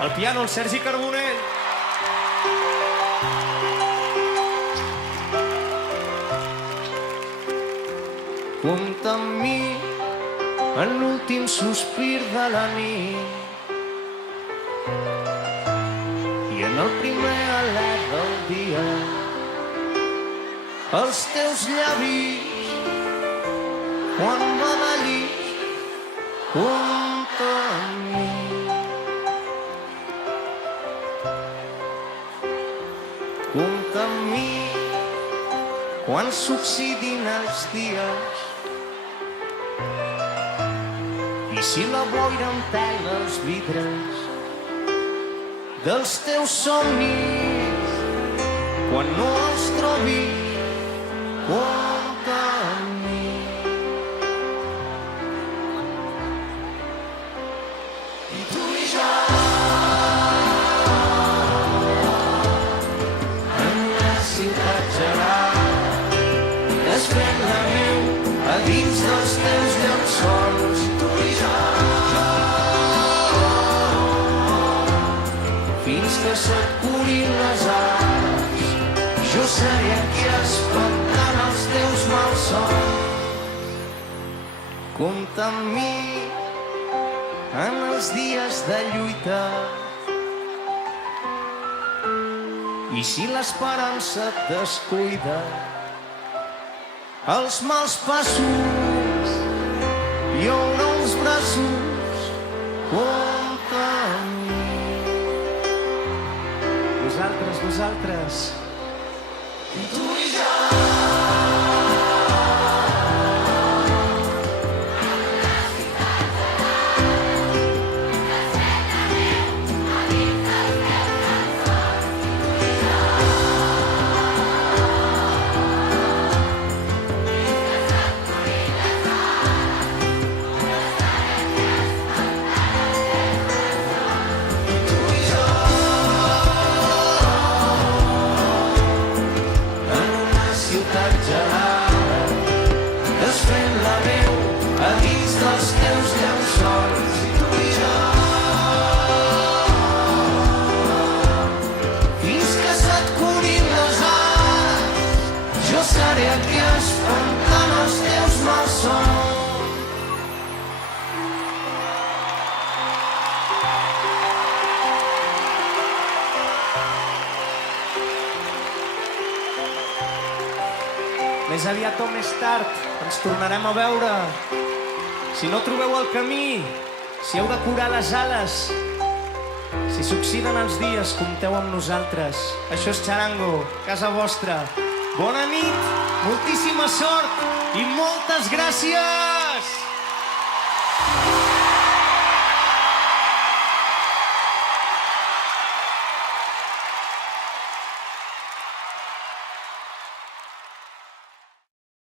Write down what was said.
Al piano, el Sergi Carbonell. Compta amb mi en l'últim sospir de la nit i en el primer alè del dia els teus llavis quan badallis compta amb mi. Compta amb mi quan succeïn els dies i si la boira empela els vidres dels teus somnis quan no els trobis compta amb mi. I tu i jo en una ciutat gelada desfent la neu a dins dels teus llençols. Fins que se't curin les ales, jo seré aquí espantant els teus malsons. Compta amb mi en els dies de lluita i si l'esperança et descuida, els mals passos i on els braços compta amb mi. Vosaltres. I tu i jo. Desfent la neu a dins dels teus llençols. I tu i jo fins que se't curin les ales, jo seré aquí espantant els teus malsons. Més aviat o més tard ens tornarem a veure. Si no trobeu el camí, si heu de curar les ales, si s'oxiden els dies, compteu amb nosaltres. Això és Charango, casa vostra. Bona nit, moltíssima sort i moltes gràcies!